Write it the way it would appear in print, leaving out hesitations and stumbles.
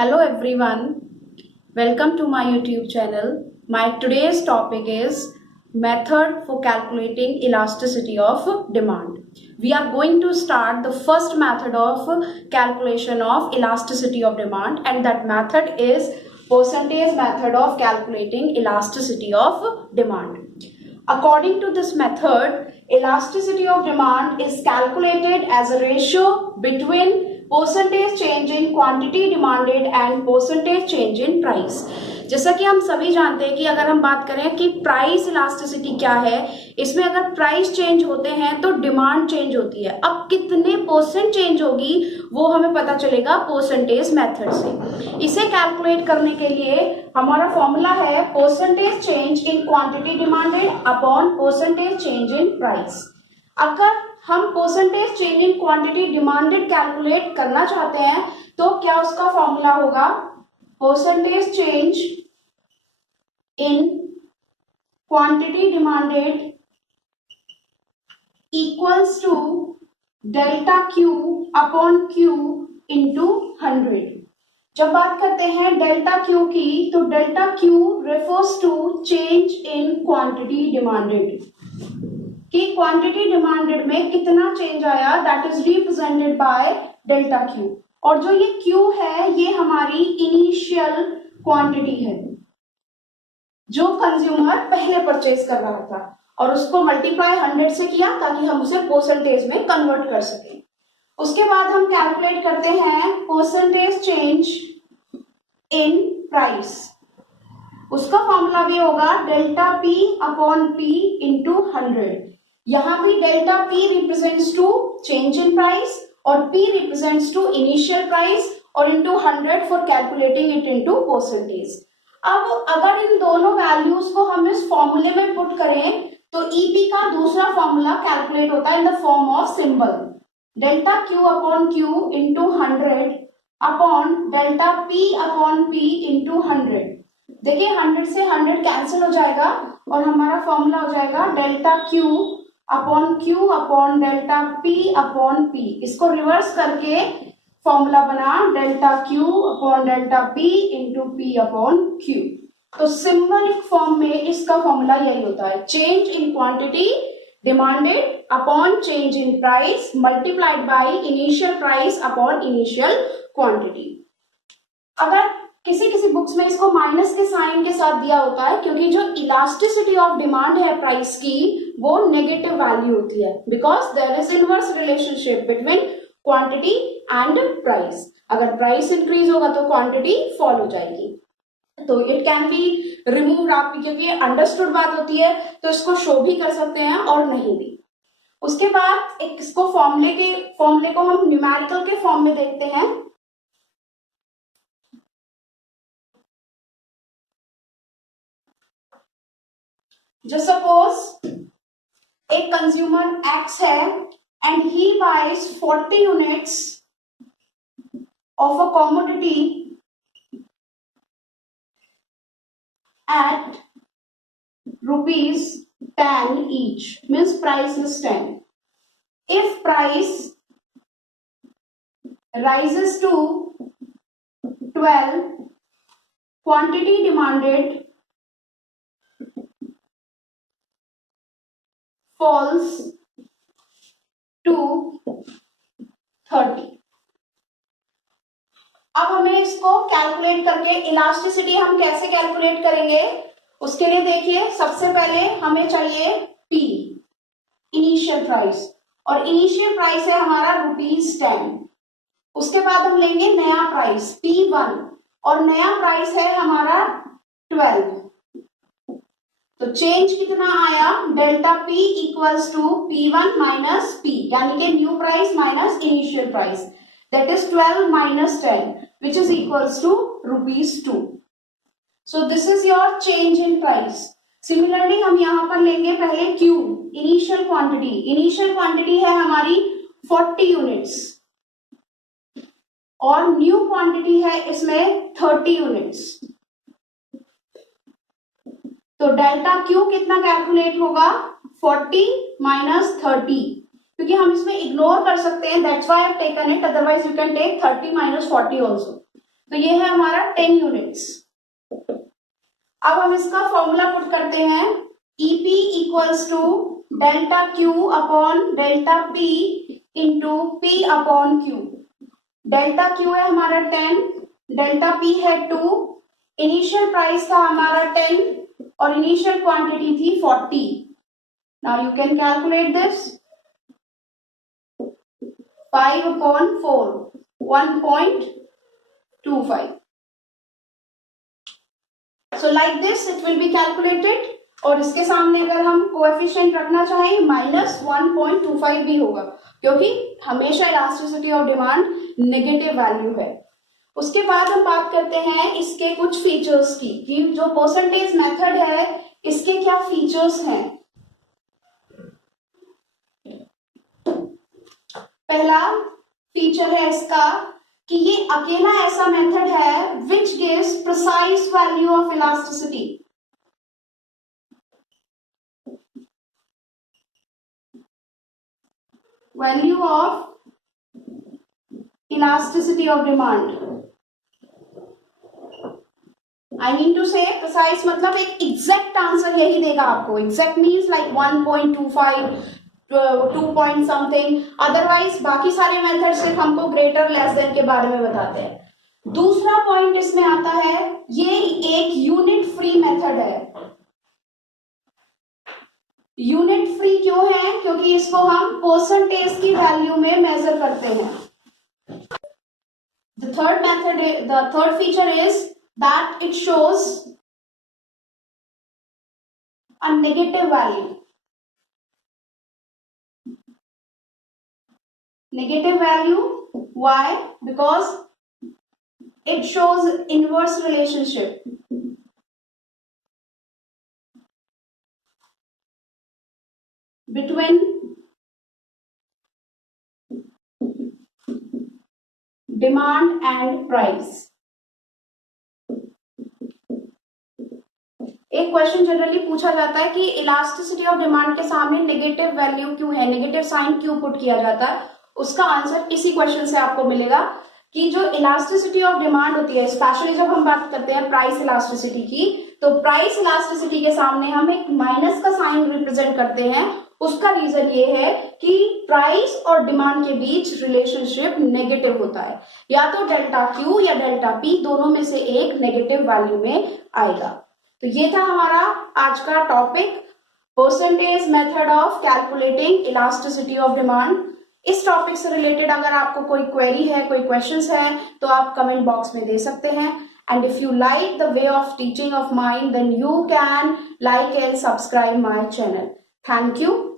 Hello everyone, welcome to my YouTube channel. My today's topic is method for calculating elasticity of demand. We are going to start the first method of calculation of elasticity of demand, and that method is percentage method of calculating elasticity of demand. According to this method, elasticity of demand is calculated as a ratio between percentage change in quantity demanded and percentage change in price. जैसा कि हम सभी जानते हैं कि अगर हम बात करें कि प्राइस इलास्टिसिटी क्या है, इसमें अगर प्राइस चेंज होते हैं तो डिमांड चेंज होती है। अब कितने परसेंट चेंज होगी वो हमें पता चलेगा परसेंटेज मेथड से। इसे कैलकुलेट करने के लिए हमारा फॉर्मूला है percentage change in quantity demanded upon percentage change in price. अगर हम percentage change in quantity demanded calculate करना चाहते हैं तो क्या उसका फॉर्मूला होगा, percentage change in quantity demanded equals to delta Q upon Q into 100। जब बात करते हैं डेल्टा क्यू की तो delta Q refers to change in quantity demanded कि क्वांटिटी डिमांडेड में कितना चेंज आया, that is represented by delta Q. और जो ये क्यू है ये हमारी इनिशियल क्वांटिटी है जो कंज्यूमर पहले परचेज कर रहा था और उसको मल्टीप्लाई 100 से किया ताकि हम उसे परसेंटेज में कन्वर्ट कर सकें। उसके बाद हम कैलकुलेट करते हैं परसेंटेज चेंज इन प्राइस। उसका फॉर्मूला भी होगा delta P upon P into 100। यहां भी delta P represents to change in price और P represents to initial price और into 100 for calculating it into percentage. अब अगर इन दोनों वैल्यूज को हम इस फॉर्मूले में पुट करें तो ईपी का दूसरा फॉर्मूला कैलकुलेट होता है in the form of symbol delta Q upon Q into 100 upon delta P upon P into 100। देखिए 100 से 100 कैंसिल हो जाएगा और हमारा फॉर्मूला हो जाएगा delta Q upon delta P upon P. इसको रिवर्स करके फॉर्मूला बना delta Q upon delta P into P upon Q. तो सिंबलिक फॉर्म में इसका फॉर्मूला यही होता है, change in quantity demanded upon change in price multiplied by initial price upon initial quantity. अगर किसी किसी बुक्स में इसको माइनस के साइन के साथ दिया होता है क्योंकि जो इलास्टिसिटी ऑफ डिमांड है प्राइस की वो नेगेटिव वैल्यू होती है, because there is inverse relationship between quantity and price. अगर प्राइस इंक्रीज होगा तो क्वांटिटी फॉल हो जाएगी। तो इट कैन बी रिमूव्ड, आप क्योंकि अंडरस्टूड बात होती है तो इसको शो भी कर सकते हैं और नहीं भी। उसके बाद एक इसको फॉर्मूले को हम न्यूमेरिकल के फॉर्म में देखते हैं। Just suppose एक कंज्यूमर X है and he buys 40 units of a commodity at rupees 10 each, means price is 10. If price rises to 12, quantity demanded falls to 30। अब हमें इसको कैलकुलेट करके इलास्टिसिटी हम कैसे कैलकुलेट करेंगे उसके लिए देखिए, सबसे पहले हमें चाहिए P इनिशियल प्राइस, और इनिशियल प्राइस है हमारा ₹10। उसके बाद हम लेंगे नया प्राइस P1 और नया प्राइस है हमारा 12। तो चेंज कितना आया, delta P equals to P1 minus P, यानी कि new price minus initial price, that is 12 minus 10 which is equals to ₹2। So this is your change in price. Similarly हम यहां पर लेंगे पहले Q initial quantity. Initial quantity है हमारी 40 units और न्यू क्वांटिटी है इसमें 30 यूनिट्स। तो डेल्टा क्यू कितना कैलकुलेट होगा, 40 माइनस 30, क्योंकि हम इसमें इग्नोर कर सकते हैं, that's why I have taken it, otherwise you can take 30 minus 40 also. तो ये है हमारा 10 यूनिट्स। अब हम इसका फॉर्मूला पुट करते हैं, EP equals to delta Q upon delta P into P upon Q। Delta Q है हमारा 10, डेल्टा P है 2, इनिशियल प्राइस था हमारा 10 और इनिशियल क्वांटिटी थी 40। Now you can calculate this, 5 upon 4, 1.25. So like this it will be calculated, और इसके सामने अगर हम कोएफिशिएंट रखना चाहें -1.25 भी होगा, क्योंकि हमेशा elasticity of demand negative value है। उसके बाद हम बात करते हैं इसके कुछ फीचर्स की, कि जो परसेंटेज मेथड है इसके क्या फीचर्स हैं। पहला फीचर है इसका कि ये अकेला ऐसा मेथड है which gives precise value of elasticity. Value of elasticity of demand, I mean to say precise मतलब एक एग्जैक्ट आंसर यही देगा आपको। Exact means like 1.25, 2 point something, otherwise बाकी सारे मेथड सिर्फ हमको ग्रेटर लेस देन के बारे में बताते हैं। दूसरा पॉइंट इसमें आता है, ये एक यूनिट फ्री मेथड है। यूनिट फ्री क्यों है? क्योंकि इसको हम परसेंटेज की वैल्यू में मेजर करते हैं। The third feature is that it shows a negative value. Negative value, why? Because it shows inverse relationship between demand and price. एक क्वेश्चन जनरली पूछा जाता है कि इलास्टिसिटी ऑफ डिमांड के सामने नेगेटिव वैल्यू क्यों है, नेगेटिव साइन क्यों पुट किया जाता है। उसका आंसर इसी क्वेश्चन से आपको मिलेगा कि जो इलास्टिसिटी ऑफ डिमांड होती है, स्पेशली जब हम बात करते हैं प्राइस इलास्टिसिटी की, तो प्राइस इलास्टिसिटी के सामने हम एक माइनस का साइन रिप्रेजेंट करते हैं। उसका रीजन ये है कि प्राइस और डिमांड के बीच रिलेशनशिप नेगेटिव होता है, या तो डेल्टा Q या डेल्टा P दोनों में से एक नेगेटिव वैल्यू में आएगा। तो ये था हमारा आज का topic, percentage method of calculating elasticity of demand. इस टॉपिक से रिलेटेड अगर आपको कोई क्वेरी है, कोई क्वेश्चंस है, तो आप कमेंट बॉक्स में दे सकते हैं। And if you like the way of teaching of mine, then you can like and subscribe my channel. Thank you.